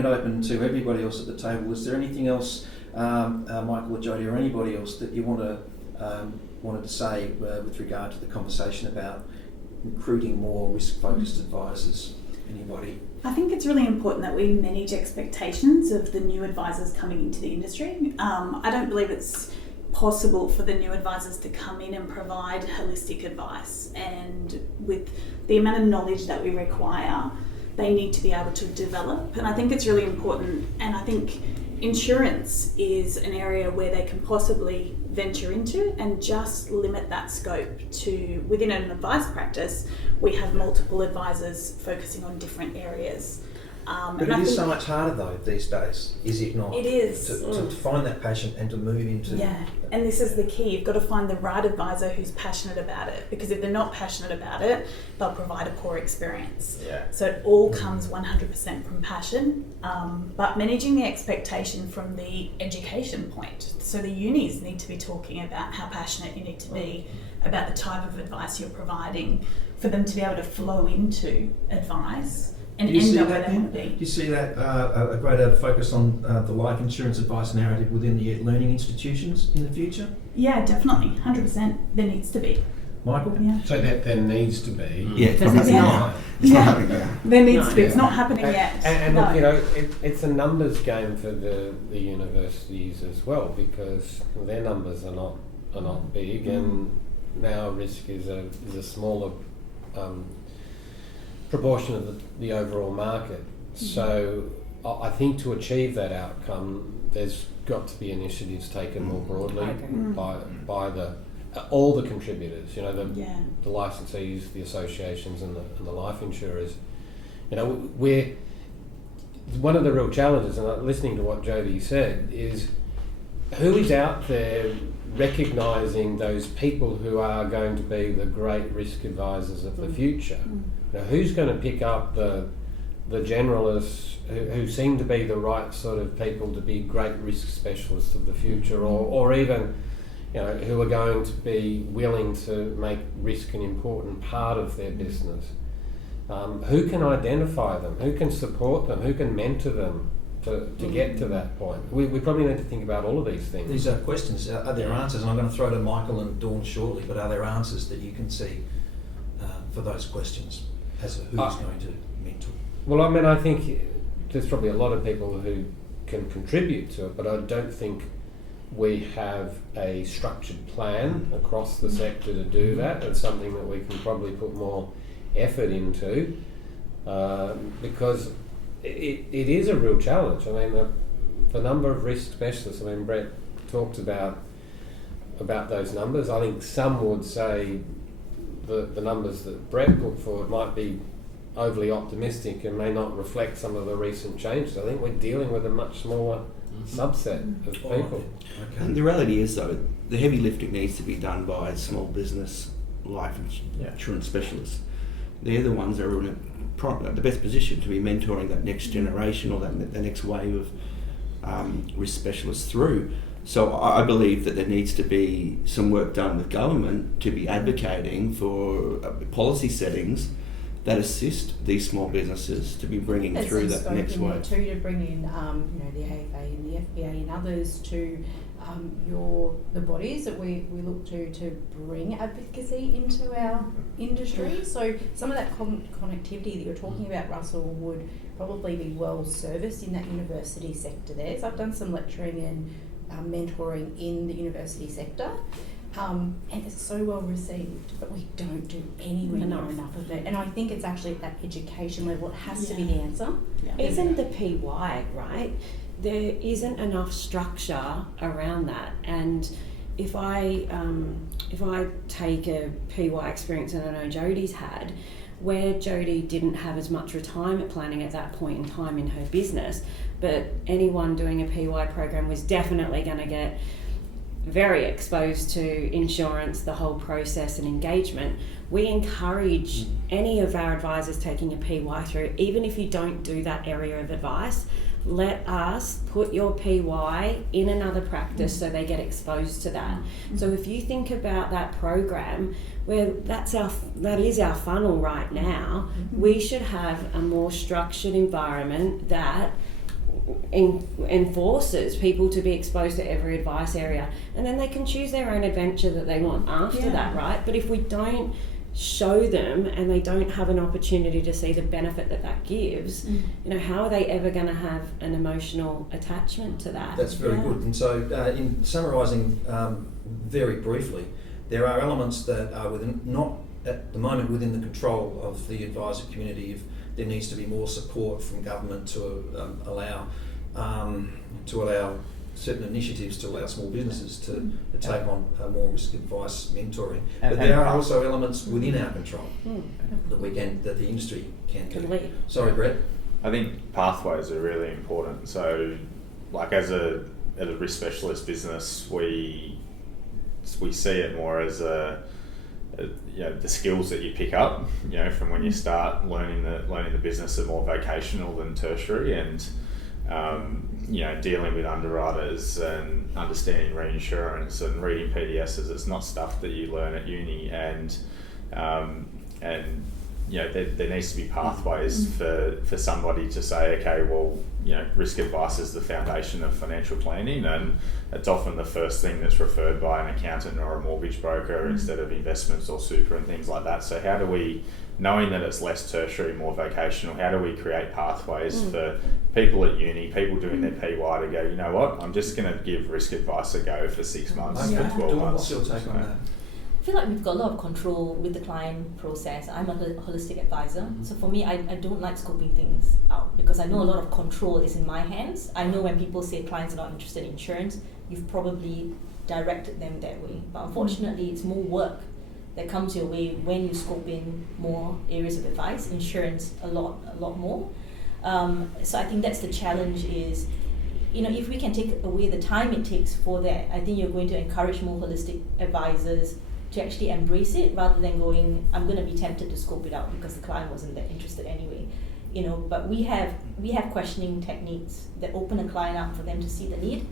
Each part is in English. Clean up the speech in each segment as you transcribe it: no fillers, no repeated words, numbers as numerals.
throwing it open to everybody else at the table. Is there anything else, Michael or Jody or anybody else, that you wanted to say with regard to the conversation about recruiting more risk-focused advisors? Anybody? I think it's really important that we manage expectations of the new advisors coming into the industry. I don't believe it's possible for the new advisors to come in and provide holistic advice, and with the amount of knowledge that we require, they need to be able to develop. And I think it's really important, and I think insurance is an area where they can possibly venture into and just limit that scope to, within an advice practice, we have multiple advisors focusing on different areas. But it is so much harder though these days, is it not? It is. To find that passion and to move into... Yeah, and this is the key. You've got to find the right advisor who's passionate about it, because if they're not passionate about it, they'll provide a poor experience. Yeah. So it all comes 100% from passion, but managing the expectation from the education point. So the unis need to be talking about how passionate you need to be about the type of advice you're providing for them to be able to flow into advice and end up where they want to be. Do you see that a greater focus on the life insurance advice narrative within the learning institutions in the future? Yeah, definitely, 100%. There needs to be. Michael? Yeah. So that there needs to be. Yeah, Because it's not. There needs to be. It's not happening yet. And No. look, you know, it's a numbers game for the universities as well, because their numbers are not big, and now risk is a smaller proportion of the overall market. So I think to achieve that outcome, there's got to be initiatives taken more broadly by all the contributors. You know, the licensees, the associations, and the life insurers. You know, one of the real challenges, and listening to what Jody said, is who is out there recognising those people who are going to be the great risk advisors of the future. Now, who's going to pick up the generalists who seem to be the right sort of people to be great risk specialists of the future, or even, you know, who are going to be willing to make risk an important part of their business? Who can identify them? Who can support them? Who can mentor them to get to that point? We probably need to think about all of these things. These are questions. Are there answers? And I'm going to throw to Michael and Dawn shortly, but are there answers that you can see for those questions as to who's going to mentor? Well, I mean, I think there's probably a lot of people who can contribute to it, but I don't think we have a structured plan across the sector to do that. It's something that we can probably put more effort into, because it is a real challenge. I mean, the number of risk specialists, I mean, Brett talked about those numbers. I think some would say the numbers that Brett put forward might be overly optimistic and may not reflect some of the recent changes. I think we're dealing with a much smaller subset of people. Okay. And the reality is, though, the heavy lifting needs to be done by small business life insurance specialists. They're the ones that are in the best position to be mentoring that next generation or the next wave of risk specialists through. So I believe that there needs to be some work done with government to be advocating for policy settings that assist these small businesses to be bringing through that next wave. Too, to bring in the AFA and the FBA and others to the bodies that we look to bring advocacy into our industry. So some of that connectivity that you're talking about, Russell, would probably be well serviced in that university sector there. So I've done some lecturing and mentoring in the university sector. And it's so well received, but we don't do anywhere near enough of it. And I think it's actually at that education level, it has to be the answer. Yeah. Even the PY, right? There isn't enough structure around that. And if I take a PY experience, and I know Jodie's had, where Jodie didn't have as much retirement planning at that point in time in her business, but anyone doing a PY program was definitely going to get very exposed to insurance, the whole process and engagement. We encourage any of our advisors taking a PY through, even if you don't do that area of advice, let us put your PY in another practice so they get exposed to that. So if you think about that program, where that is our funnel right now, we should have a more structured environment that enforces people to be exposed to every advice area, and then they can choose their own adventure that they want after that, right? But if we don't show them and they don't have an opportunity to see the benefit that gives, you know, how are they ever going to have an emotional attachment to that? That's very good. And so, in summarising very briefly, there are elements that are not at the moment within the control of the advisor community. If there needs to be more support from government to allow certain initiatives to allow small businesses to take on more risk advice mentoring. But there are also elements within our control that the industry can do. lead. Sorry, Brett. I think pathways are really important. So, like as a risk specialist business, we see it more as the skills that you pick up, you know, from when you start learning the business are more vocational than tertiary, and dealing with underwriters and understanding reinsurance and reading PDSs. It's not stuff that you learn at uni, and there needs to be pathways for somebody to say, okay, well, risk advice is the foundation of financial planning, and it's often the first thing that's referred by an accountant or a mortgage broker instead of investments or super and things like that. So how do we, knowing that it's less tertiary, more vocational, how do we create pathways for people at uni, people doing their PY to go, you know what, I'm just going to give risk advice a go for 6 months, for 12 Dawn, months. what's your take on that? I feel like we've got a lot of control with the client process. I'm a holistic advisor, so for me, I don't like scoping things out because I know a lot of control is in my hands. I know when people say clients are not interested in insurance, you've probably directed them that way. But unfortunately, it's more work that comes your way when you scope in more areas of advice, insurance a lot more. So I think that's the challenge is, if we can take away the time it takes for that, I think you're going to encourage more holistic advisors to actually embrace it rather than going, I'm going to be tempted to scope it out because the client wasn't that interested anyway. But we have questioning techniques that open a client up for them to see the need.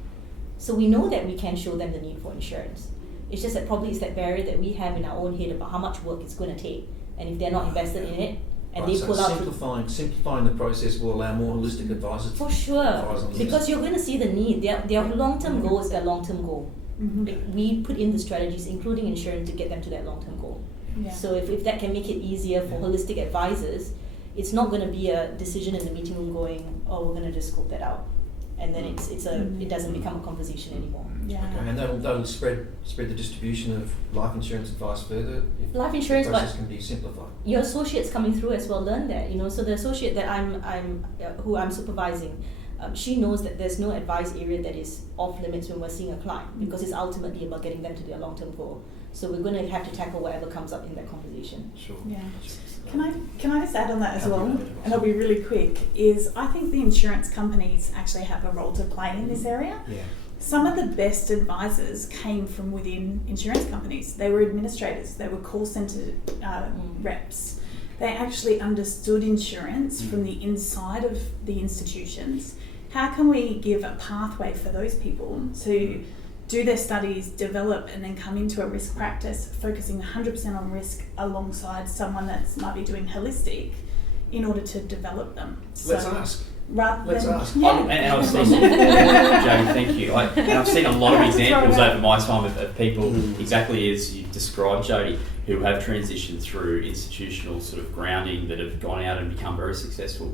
So we know that we can show them the need for insurance. It's just that probably it's that barrier that we have in our own head about how much work it's going to take. And if they're not invested in it, and they pull out... Simplifying the process will allow more holistic advisors for sure, because you're going to see the need. Their long-term goal is their long-term goal. We put in the strategies, including insurance, to get them to that long-term goal. So if that can make it easier for holistic advisors, it's not going to be a decision in the meeting room going, oh, we're going to just scope that out, and then it doesn't become a conversation anymore. Okay, and that'll spread the distribution of life insurance advice further. If life insurance, the process can be simplified. Your associates coming through as well learn that. So the associate that who I'm supervising, she knows that there's no advice area that is off limits when we're seeing a client because it's ultimately about getting them to their long-term goal. So we're going to have to tackle whatever comes up in that conversation. Sure. Yeah. Can I just add on that as well? And I'll be really quick. I think the insurance companies actually have a role to play in this area. Yeah. Some of the best advisors came from within insurance companies. They were administrators. They were call centre reps. They actually understood insurance from the inside of the institutions. How can we give a pathway for those people to do their studies, develop, and then come into a risk practice, focusing 100% on risk alongside someone that might be doing holistic in order to develop them? Let's ask. Let's ask. Yeah. And I've seen, Jodie, thank you. And I've seen a lot of examples over my time of people, exactly as you described, Jodie, who have transitioned through institutional sort of grounding that have gone out and become very successful,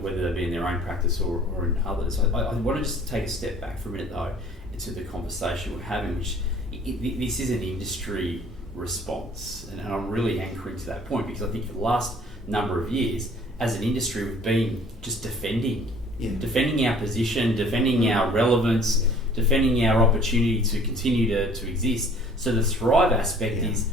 whether they be in their own practice or in others. I want to just take a step back for a minute, though, to the conversation we're having, which this is an industry response. And I'm really anchoring to that point because I think for the last number of years, as an industry, we've been just defending our position, defending our relevance, defending our opportunity to continue to exist. So the thrive aspect is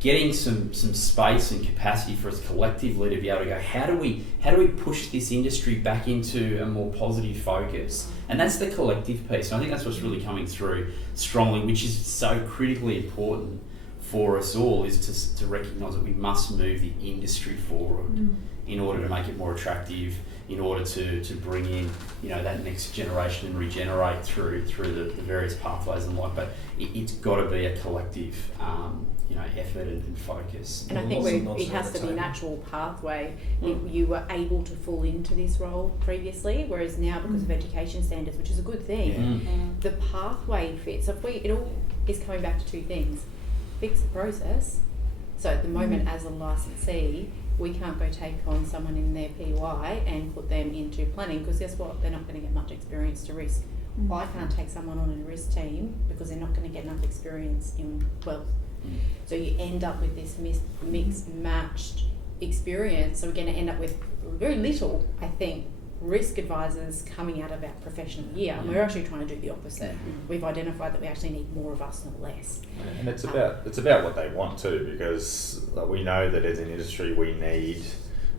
getting some space and capacity for us collectively to be able to go, how do we push this industry back into a more positive focus? And that's the collective piece. And I think that's what's really coming through strongly, which is so critically important for us all is to recognise that we must move the industry forward in order to make it more attractive, in order to bring in, you know, that next generation and regenerate through the various pathways and like. But it's got to be a collective, you know, effort and focus. And I think it has to be a natural pathway. You were able to fall into this role previously, whereas now, because of education standards, which is a good thing, the pathway fits. So it all is coming back to two things: fix the process. So at the moment, as a licensee, we can't go take on someone in their PY and put them into planning, because guess what? They're not going to get much experience to risk. I can't take someone on a risk team because they're not going to get enough experience in wealth. So you end up with this mixed matched experience. So we're going to end up with very little, I think, risk advisors coming out of our professional year. And we're actually trying to do the opposite. We've identified that we actually need more of us, not less. And it's about what they want too, because we know that as an industry we need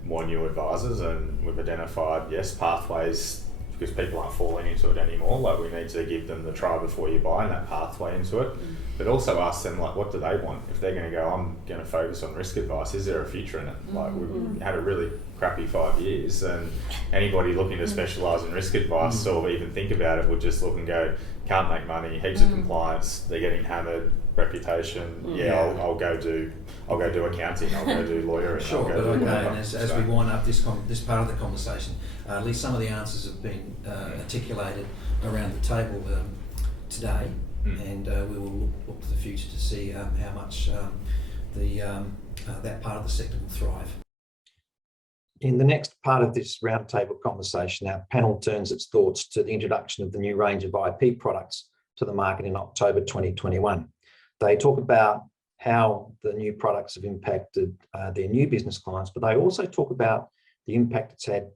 more new advisors, and we've identified pathways, because people aren't falling into it anymore. Like, we need to give them the try before you buy and that pathway into it, but also ask them, like, what do they want? If they're going to go, I'm going to focus on risk advice, is there a future in it? Like, we've had a really crappy 5 years, and anybody looking to specialise in risk advice or even think about it would just look and go, can't make money, heaps of compliance, they're getting hammered, reputation. I'll go do accounting, I'll go do lawyering. Sure, I'll go but do okay, whatever. and as we wind up this part of the conversation, at least some of the answers have been articulated around the table today, and we will look to the future to see how much that part of the sector will thrive. In the next part of this roundtable conversation, our panel turns its thoughts to the introduction of the new range of IP products to the market in October 2021. They talk about how the new products have impacted their new business clients, but they also talk about the impact it's had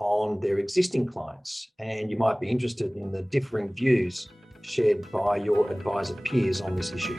on their existing clients. And you might be interested in the differing views shared by your advisor peers on this issue.